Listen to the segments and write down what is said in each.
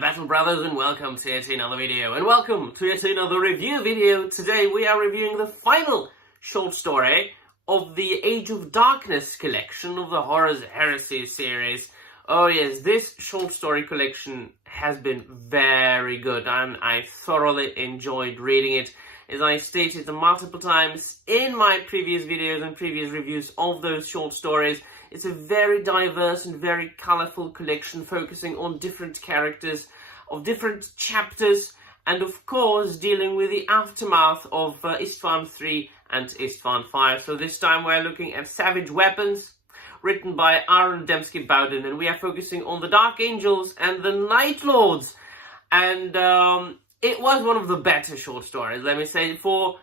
Battle Brothers, and welcome to yet another video, and welcome to yet another review video. Today we are reviewing the final short story of the Age of Darkness collection of the Horus Heresy series. Oh yes, this short story collection has been very good, and I thoroughly enjoyed reading it. As I stated multiple times in my previous videos and previous reviews of those short stories, it's a very diverse and very colourful collection focusing on different characters of different chapters and of course dealing with the aftermath of Istvan 3 and Istvan 5. So this time we're looking at Savage Weapons, written by Aaron Dembski-Bowden, and we are focusing on the Dark Angels and the Night Lords. And it was one of the better short stories, let me say, for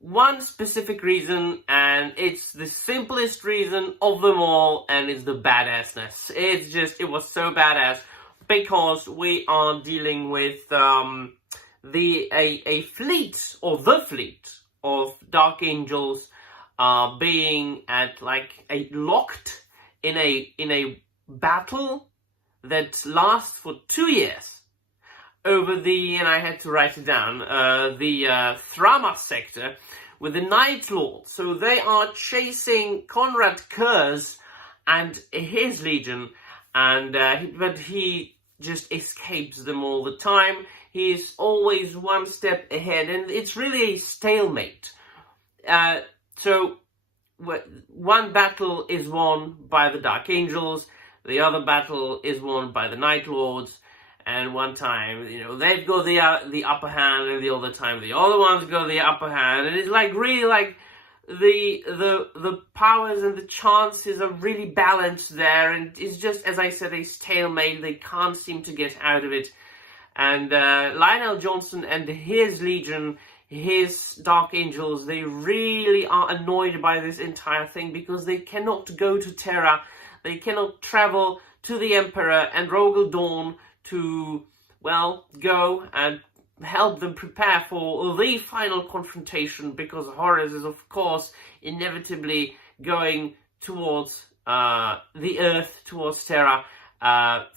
one specific reason, and it's the simplest reason of them all, and it's the badassness. It was so badass, because we are dealing with a fleet, or the fleet, of Dark Angels being at locked in a battle that lasts for 2 years over the, and I had to write it down, the Thramas sector with the Night Lord. So they are chasing Konrad Kurz and his legion, and but he just escapes them all the time. He is always one step ahead, and it's really a stalemate. So one battle is won by the Dark Angels, the other battle is won by the Night Lords, and one time, they've got the upper hand, and the other time the other ones got the upper hand, and it's really the powers and the chances are really balanced there, and it's just, as I said, a stalemate. They can't seem to get out of it. And Lionel Johnson and his legion, his Dark Angels, they really are annoyed by this entire thing because they cannot go to Terra, they cannot travel to the Emperor and Rogel Dawn to, well, go and help them prepare for the final confrontation, because Horus is, of course, inevitably going towards the Earth, towards Terra, to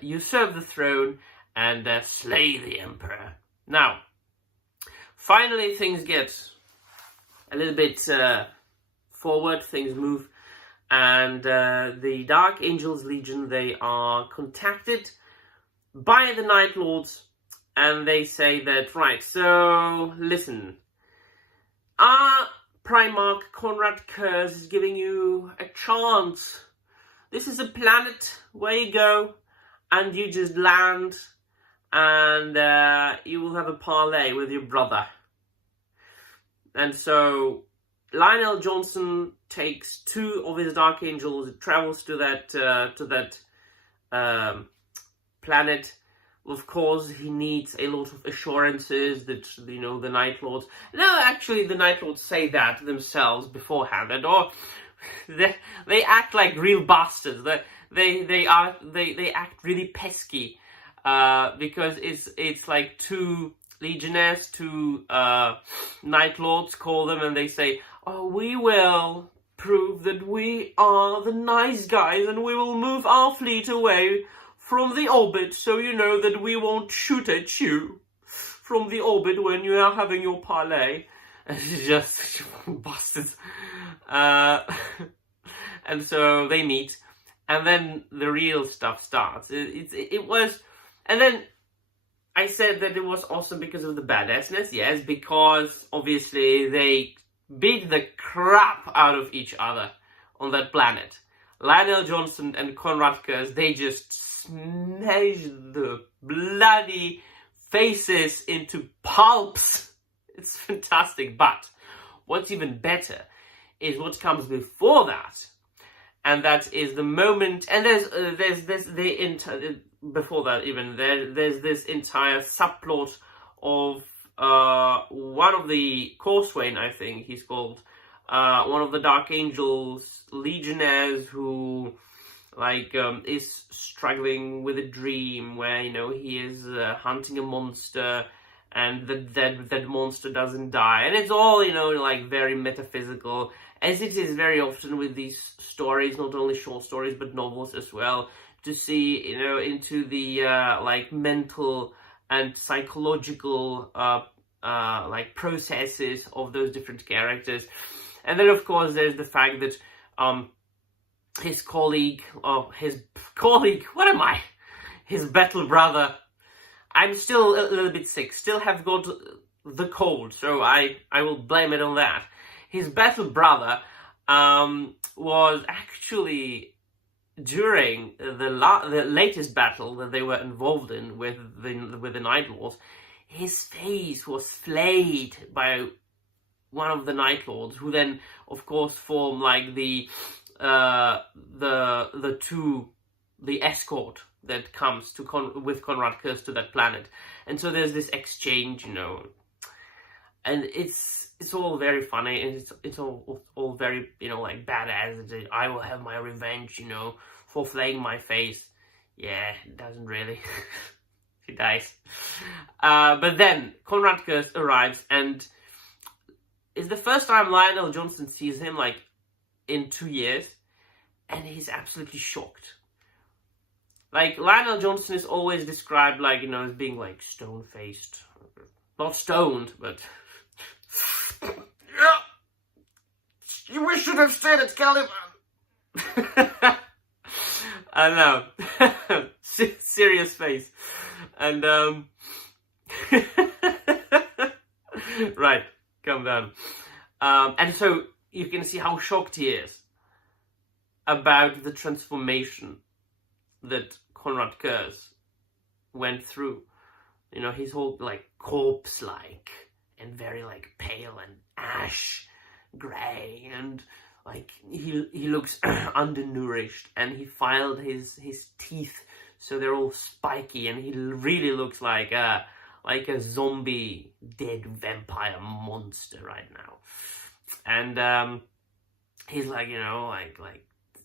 usurp the throne and slay the Emperor. Now, finally things get a little bit forward, things move, and the Dark Angels Legion, they are contacted by the Night Lords, and they say that, right, so listen, our primarch Konrad Kurz is giving you a chance. This is a planet where you go and you just land, and you will have a parlay with your brother. And so Lionel Johnson takes 2 of his Dark Angels, travels to that planet. Of course, he needs a lot of assurances that, the Night Lords... No, actually, the Night Lords say that themselves beforehand, and they act like real bastards. They act really pesky, because it's like 2 legionnaires, 2 Night Lords call them, and they say, "Oh, we will prove that we are the nice guys, and we will move our fleet away from the orbit, so you know that we won't shoot at you from the orbit when you are having your parlay." And it's just bastards. And so they meet, and then the real stuff starts. It was, and then I said that it was awesome because of the badassness. Yes, because obviously they beat the crap out of each other on that planet. Lionel Johnson and Konrad Kurz, they just smashed the bloody faces into pulps. It's fantastic. But what's even better is what comes before that, and that is the moment. And before that even there's this entire subplot of one of the Corswain, I think he's called, one of the Dark Angels legionnaires who is struggling with a dream where he is hunting a monster, and that monster doesn't die, and it's all very metaphysical, as it is very often with these stories, not only short stories but novels as well. to see, you know, into the like mental and psychological like processes of those different characters. And then of course there's the fact that his colleague, his battle brother, I'm still a little bit sick, still have got the cold, so I will blame it on that. His battle brother was actually, during the latest battle that they were involved in with the Night Lords, his face was flayed by one of the Night Lords, who then, of course, form like the escort that comes to with Konrad Curze to that planet. And so there's this exchange, you know, and it's all very funny, and it's all very, you know, like badass. I will have my revenge, you know, for flaying my face. Yeah, it doesn't really. He dies. But then Konrad Curze arrives, and it's the first time Lionel Johnson sees him, like, in 2 years, and he's absolutely shocked. Like, Lionel Johnson is always described, like, you know, as being, like, stone-faced. Not stoned, but... Yeah! We should have stayed at Caliban! I know. Serious face. And, right, calm down. And so, you can see how shocked he is about the transformation that Konrad Curze went through. You know, he's all like corpse-like and very like pale and ash grey, and like he looks undernourished, and he filed his teeth so they're all spiky, and he really looks like a zombie dead vampire monster right now. And he's like, you know, like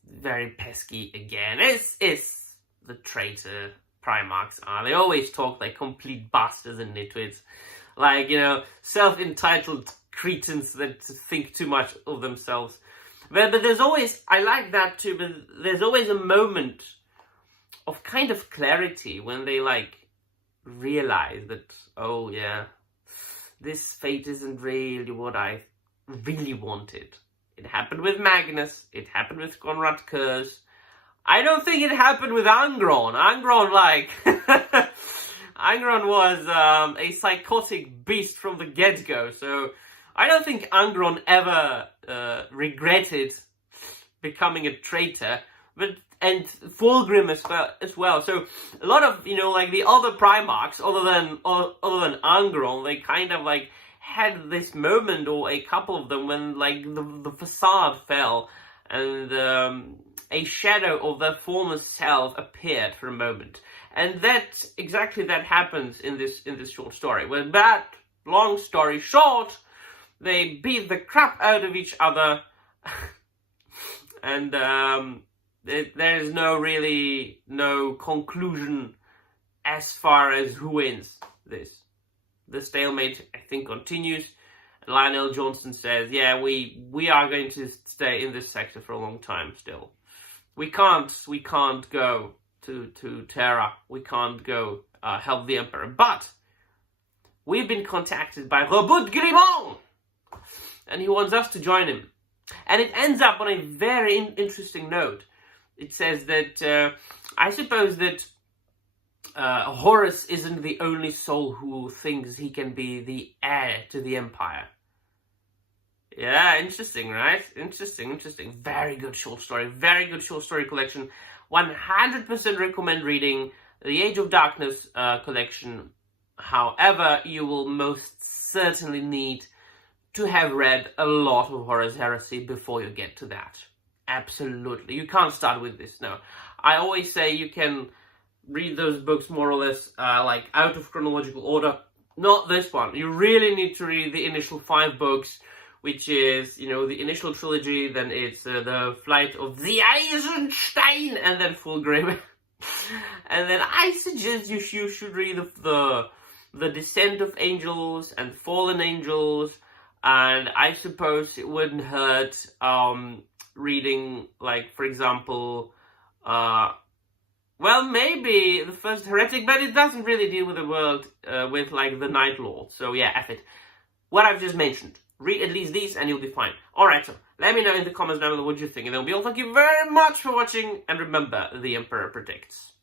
very pesky again. It's the traitor primarchs are. They always talk like complete bastards and nitwits. Like, you know, self-entitled cretins that think too much of themselves. But there's always, I like that too, but there's always a moment of kind of clarity when they, like, realize that, oh yeah, this fate isn't really what I really wanted. It happened with Magnus, it happened with Konrad Curze. I don't think it happened with Angron. Angron, like, Angron was a psychotic beast from the get-go, so I don't think Angron ever regretted becoming a traitor, and Fulgrim as well. So a lot of, you know, like the other primarchs, other than Angron, they kind of like had this moment, or a couple of them, when like the facade fell, and a shadow of their former self appeared for a moment. And that happens in this short story. With that, long story short, they beat the crap out of each other, and there's no conclusion as far as who wins this. The stalemate, I think, continues. And Lionel Johnson says, yeah, we are going to stay in this sector for a long time still. We can't go to Terra. We can't go help the Emperor. But we've been contacted by Robert Grimond, and he wants us to join him. And it ends up on a very interesting note. It says that I suppose that Horus isn't the only soul who thinks he can be the heir to the Empire. Yeah, interesting, right? Interesting. Very good short story collection. 100% recommend reading the Age of Darkness collection. However, you will most certainly need to have read a lot of Horus Heresy before you get to that. Absolutely. You can't start with this, no. I always say you can read those books more or less like out of chronological order. Not this one. You really need to read the initial 5 books, which is, you know, the initial trilogy, then it's the Flight of the Eisenstein, and then Fulgrim. And then I suggest you should read the Descent of Angels and Fallen Angels, and I suppose it wouldn't hurt reading, like, for example, well, maybe the first heretic, but it doesn't really deal with the world with like the Night Lord. So yeah, F it. What I've just mentioned. Read at least these and you'll be fine. Alright, so let me know in the comments down below what you think. And then we'll be all. Thank you very much for watching. And remember, the Emperor predicts.